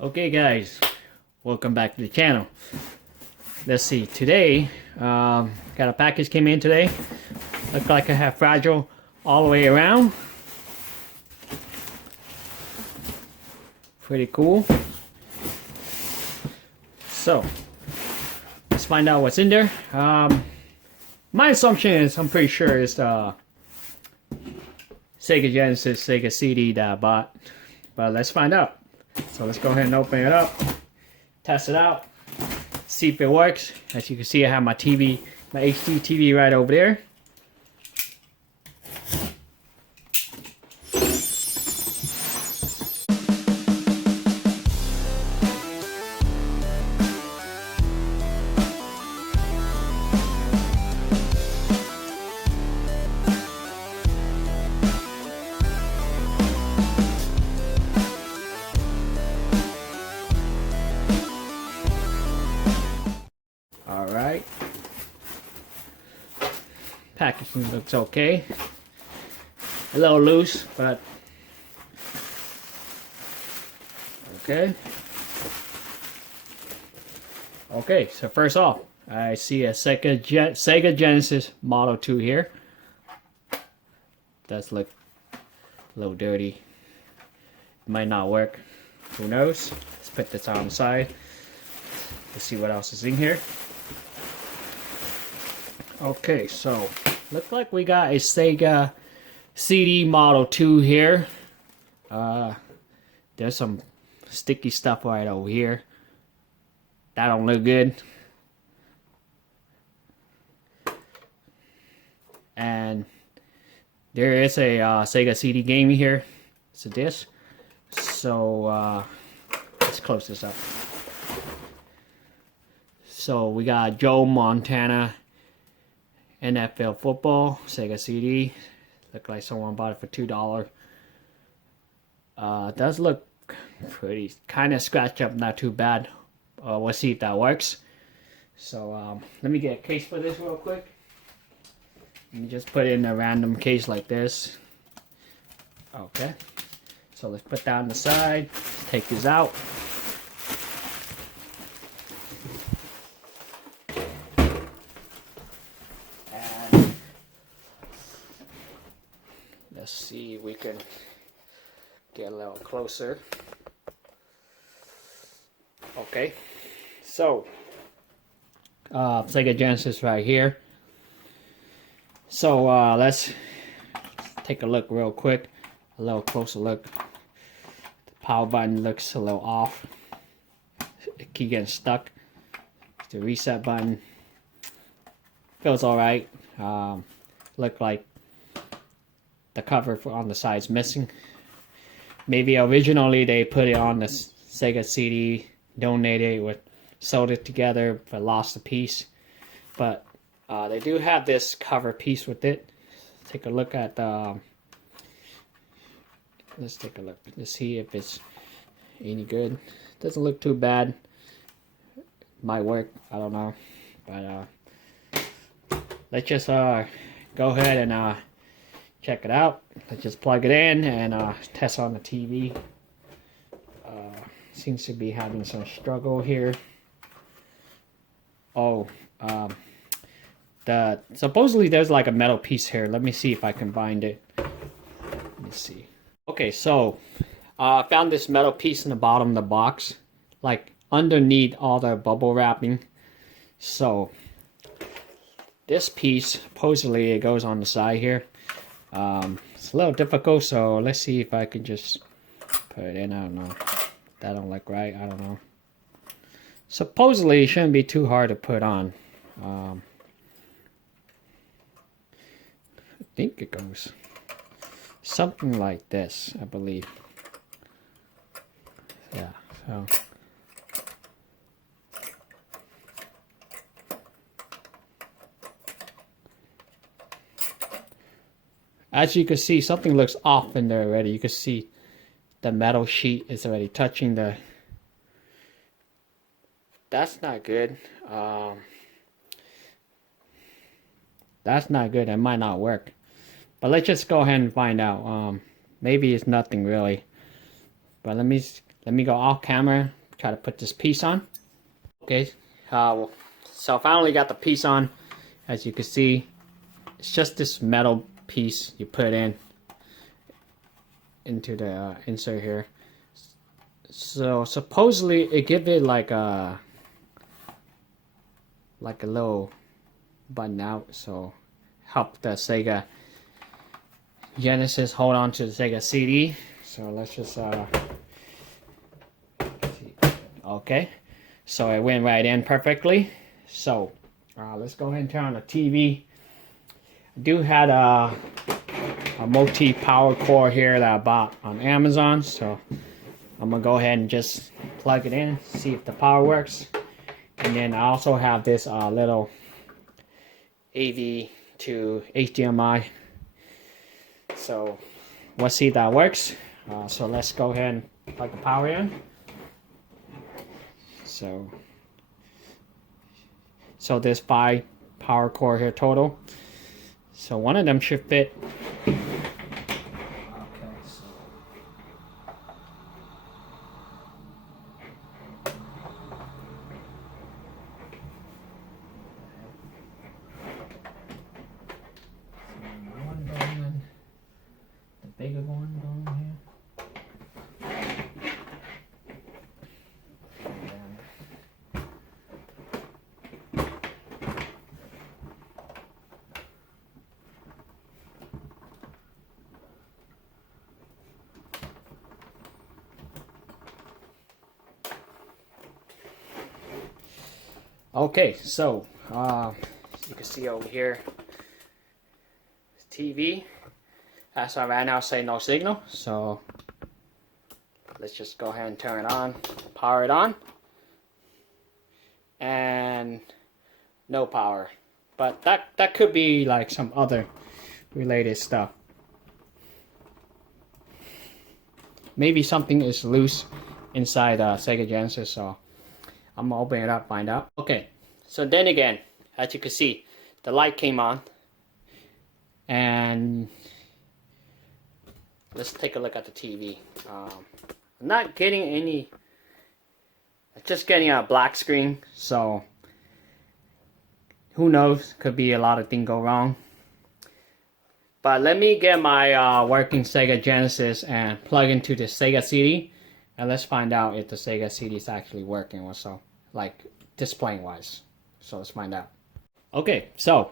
Okay guys, welcome back to the channel. Let's see, today got a package came in today. Looks like I have fragile all the way around. Pretty cool. So let's find out what's in there. My assumption is I'm pretty sure it's the Sega Genesis, Sega CD that I bought, but let's find out. So let's go ahead and open it up, test it out, see if it works. As you can see, I have my TV, my HD TV right over there. Alright. Packaging looks okay. A little loose, but okay. Okay, so first off, I see a Sega Genesis Model 2 here. Does look a little dirty. Might not work. Who knows? Let's put this on the side. Let's see what else is in here. Okay, so looks like we got a Sega CD Model 2 here. There's some sticky stuff right over here. That don't look good. And there is a Sega CD game here. It's a disc. So let's close this up. So we got Joe Montana NFL football, Sega CD. Look like someone bought it for $2. Does look pretty, kind of scratched up, not too bad. We'll see if that works. So let me get a case for this real quick. Let me just put it in a random case like this. Okay. So let's put that on the side. Take this out. Let's see if we can get a little closer. Okay, so Sega Genesis right here. So let's take a look real quick, a little closer look. The power button looks a little off. It keeps getting stuck. The reset button feels alright. Look like the cover on the side's missing. Maybe originally they put it on the Sega CD, donated it, sewed it together, but lost a piece. But they do have this cover piece with it. Take a look at let's take a look. Let's see if it's any good. Doesn't look too bad. Might work. I don't know. But let's just go ahead and check it out. Let's just plug it in and test on the TV. Seems to be having some struggle here. Oh, supposedly there's like a metal piece here. Let me see if I can find it. Let me see. Okay, so I found this metal piece in the bottom of the box, like underneath all the bubble wrapping. So this piece, supposedly it goes on the side here. It's a little difficult, so let's see if I can just put it in. I don't know. That don't look right. I don't know. Supposedly it shouldn't be too hard to put on. I think it goes something like this, I believe. Yeah, so as you can see, something looks off in there already. You can see the metal sheet is already touching the... That's not good. That's not good. It might not work. But let's just go ahead and find out. Maybe it's nothing really. But let me let me go off camera, try to put this piece on. Okay, so I finally got the piece on. As you can see, it's just this metal piece you put into the insert here. So supposedly it give it like a little button out, so help the Sega Genesis hold on to the Sega CD. So let's just okay, so it went right in perfectly. So let's go ahead and turn on the TV. I do have a multi power cord here that I bought on Amazon, so I'm gonna go ahead and just plug it in, see if the power works. And then I also have this little AV to HDMI, so we'll see if that works. So let's go ahead and plug the power in. So there's 5 power cord here total. So one of them should fit. Okay, so one going, the bigger one going here. Okay, so you can see over here, TV. As of right now, say no signal. So let's just go ahead and turn it on, power it on, and no power. But that could be like some other related stuff. Maybe something is loose inside Sega Genesis. So I'm gonna open it up, find out. Okay, so then again, as you can see, the light came on, and let's take a look at the TV. I'm not getting any, just getting a black screen, so who knows, could be a lot of things go wrong. But let me get my working Sega Genesis and plug into the Sega CD, and let's find out if the Sega CD is actually working or so, like displaying wise. So let's find out. Okay, so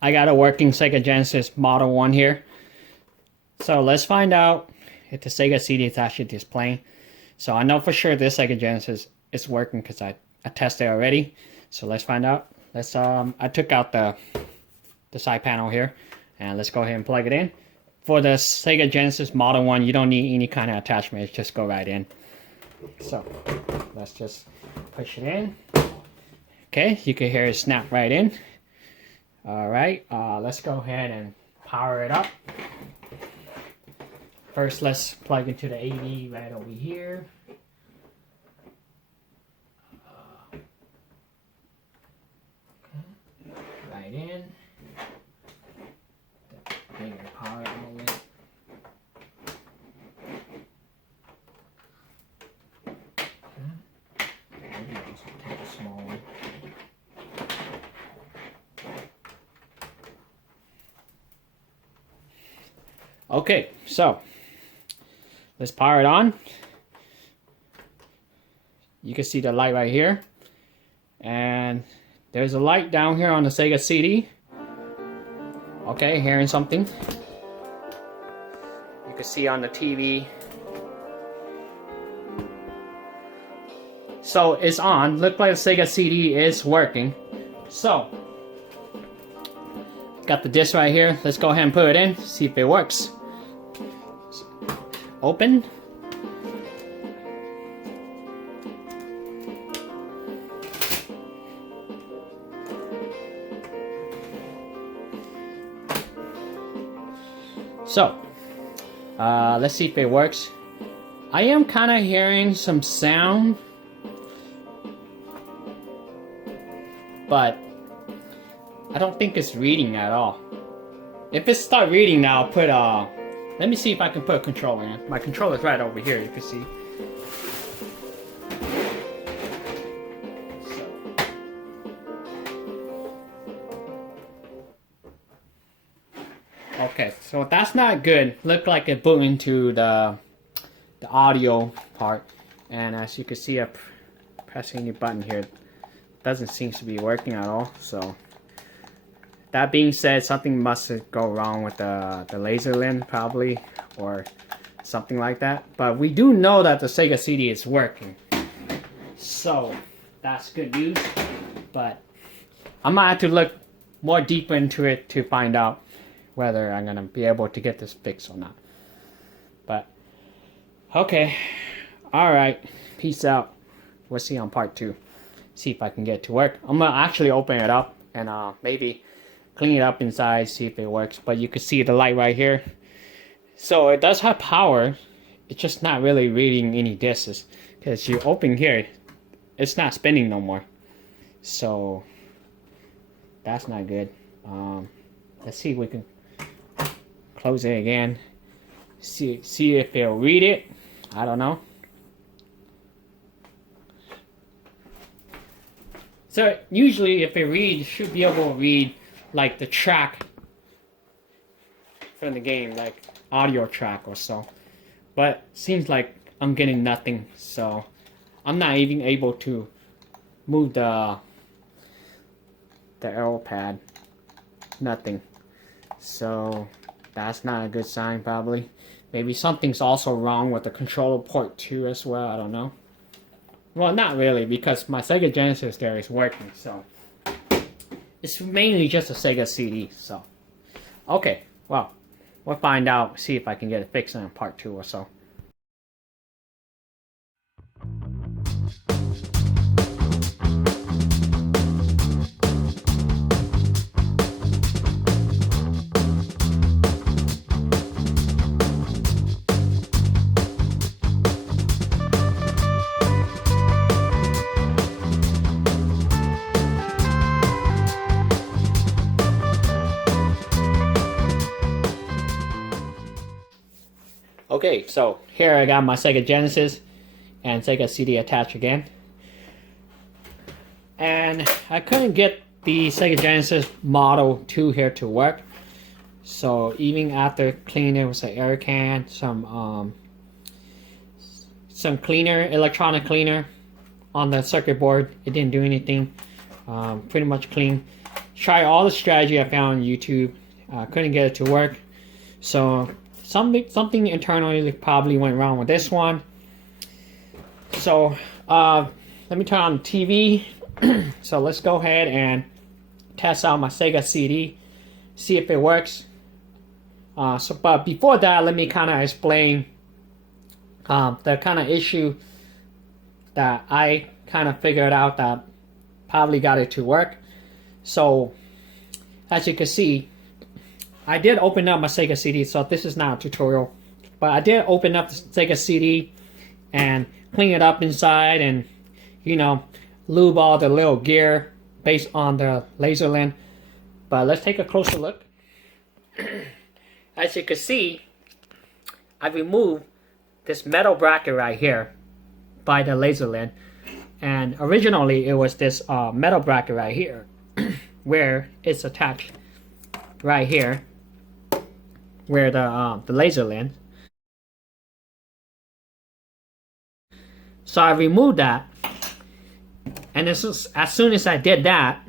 I got a working Sega Genesis Model 1 here. So let's find out if the Sega CD is actually displaying. So I know for sure this Sega Genesis is working because I tested already. So let's find out. Let's I took out the side panel here, and let's go ahead and plug it in. For the Sega Genesis Model 1, you don't need any kind of attachment. It's just go right in. So let's just push it in. Okay, you can hear it snap right in. All right, let's go ahead and power it up. First, let's plug into the AV right over here. Okay. Right in. Bring the power outlet. Okay. Maybe also take a small one. Okay, so let's power it on. You can see the light right here, and there's a light down here on the Sega CD. Okay, hearing something. You can see on the TV. So it's on. Looks like the Sega CD is working. So got the disc right here. Let's go ahead and put it in, see if it works. Open. So let's see if it works. I am kind of hearing some sound, but I don't think it's reading at all. If it starts reading now, I'll put let me see if I can put a controller in. My controller's right over here, you can see. Okay, so that's not good. Looked like it blew into the audio part, and as you can see, I'm pressing the button here. Doesn't seem to be working at all. So that being said, something must go wrong with the laser lens probably, or something like that. But we do know that the Sega CD is working, so that's good news. But I might have to look more deep into it to find out whether I'm gonna be able to get this fixed or not. But okay, all right, peace out. We'll see on part 2. See if I can get it to work. I'm gonna actually open it up and maybe clean it up inside, see if it works. But you can see the light right here. So it does have power. It's just not really reading any discs, because you open here, it's not spinning no more. So that's not good. Let's see if we can close it again. See if it'll read it. I don't know. So usually if it reads, it should be able to read like the track from the game, like audio track or so. But seems like I'm getting nothing, so I'm not even able to move the arrow pad. Nothing. So that's not a good sign probably. Maybe something's also wrong with the controller port too as well, I don't know. Well, not really, because my Sega Genesis there is working, so it's mainly just a Sega CD, so. Okay, well, we'll find out, see if I can get it fixed in part 2 or so. Okay, so here I got my Sega Genesis and Sega CD attached again. And I couldn't get the Sega Genesis Model 2 here to work. So even after cleaning it with an air can, some cleaner, electronic cleaner on the circuit board, it didn't do anything. Pretty much clean. Try all the strategy I found on YouTube. Couldn't get it to work. So something internally probably went wrong with this one. So let me turn on the TV. So let's go ahead and test out my Sega CD, see if it works. But before that, let me kind of explain the kind of issue that I kind of figured out that probably got it to work. So as you can see, I did open up my Sega CD, so this is not a tutorial, but I did open up the Sega CD and clean it up inside and, you know, lube all the little gear based on the laser lens. But let's take a closer look. As you can see, I removed this metal bracket right here by the laser lens, and originally it was this metal bracket right here where it's attached right here where the laser lens. So I removed that, and as soon as I did that,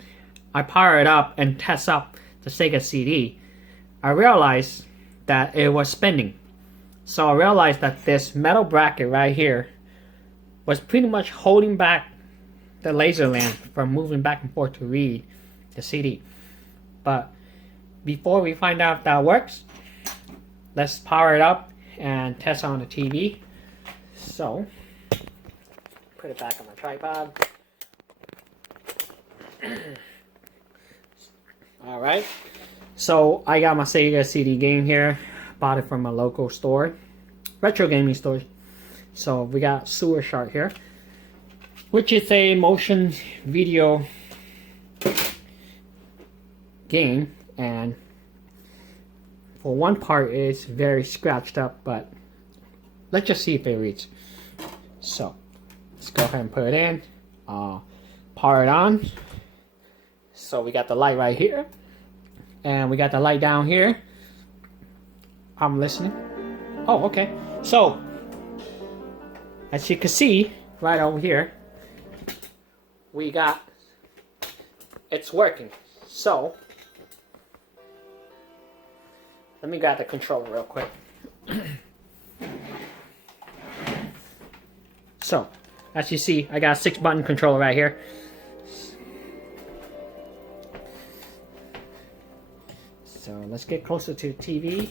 I powered it up and test up the Sega CD. I realized that it was spinning. So I realized that this metal bracket right here was pretty much holding back the laser lens from moving back and forth to read the CD. But before we find out if that works, let's power it up and test on the TV. So, put it back on my tripod. Alright, so I got my Sega CD game here. Bought it from a local store, retro gaming store. So we got Sewer Shark here, which is a motion video game, and for one part it's very scratched up, but let's just see if it reads. So let's go ahead and put it in, power it on. So we got the light right here, and we got the light down here. I'm listening. Oh, okay. So, as you can see, right over here, we got, it's working. So, let me grab the controller real quick. So, as you see, I got a 6-button controller right here. So, let's get closer to the TV.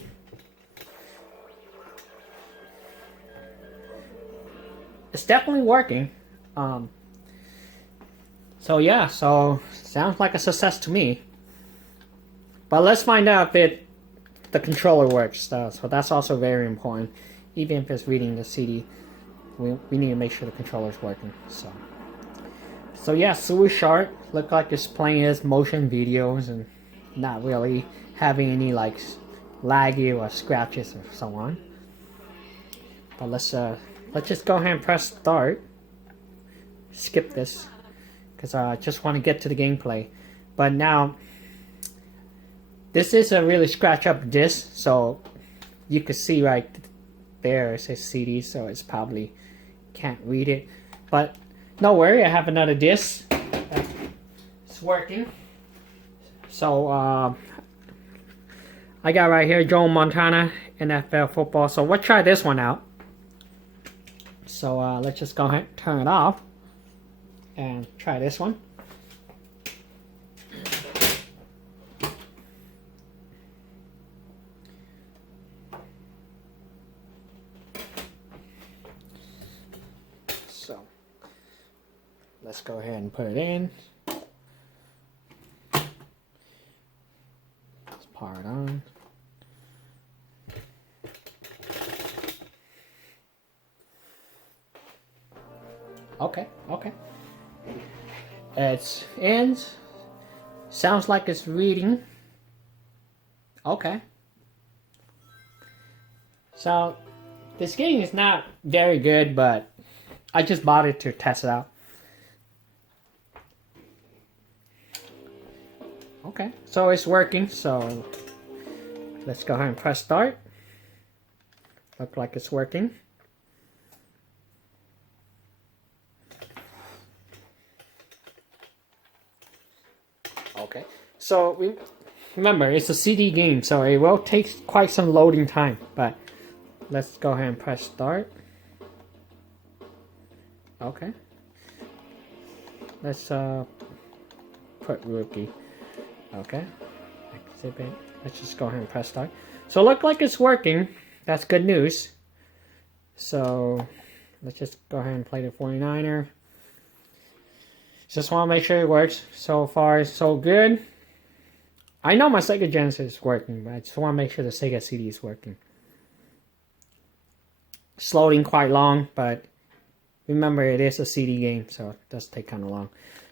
It's definitely working. So yeah, so sounds like a success to me. But let's find out if the controller works. So that's also very important. Even if it's reading the CD, we need to make sure the controller is working. So yeah, super sharp. Look like it's playing its motion videos and not really having any like laggy or scratches or so on. But let's just go ahead and press start. Skip this because I just want to get to the gameplay. But now, this is a really scratch up disc, so you can see right there it says CD, so it's probably can't read it. But no worry, I have another disc. It's working. So I got right here Joe Montana NFL football. So we'll try this one out. So let's just go ahead and turn it off and try this one. So let's go ahead and put it in. Let's power it on. Okay. It's in. Sounds like it's reading. Okay. So, this game is not very good, but I just bought it to test it out. Okay, so it's working, so let's go ahead and press start. Look like it's working. Okay, so remember it's a CD game, so it will take quite some loading time, but let's go ahead and press start. Okay, let's put rookie. Okay, exhibit. Let's just go ahead and press start. So it looks like it's working. That's good news. So let's just go ahead and play the 49er. Just want to make sure it works. So far, so good. I know my Sega Genesis is working, but I just want to make sure the Sega CD is working. It's loading quite long, but remember it is a CD game, so it does take kind of long.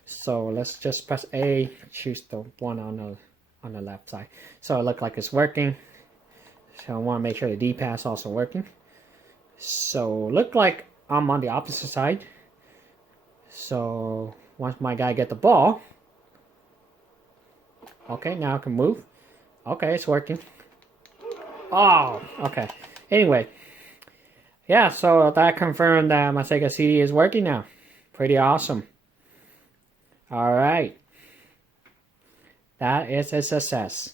So let's just press A, choose the one on the left side. So it looks like it's working. So I want to make sure the D-pad is also working. So look like I'm on the opposite side. So once my guy get the ball, okay, now I can move. Okay, it's working. Oh, okay. Anyway, yeah, so that confirmed that my Sega CD is working now. Pretty awesome. All right. That is a success.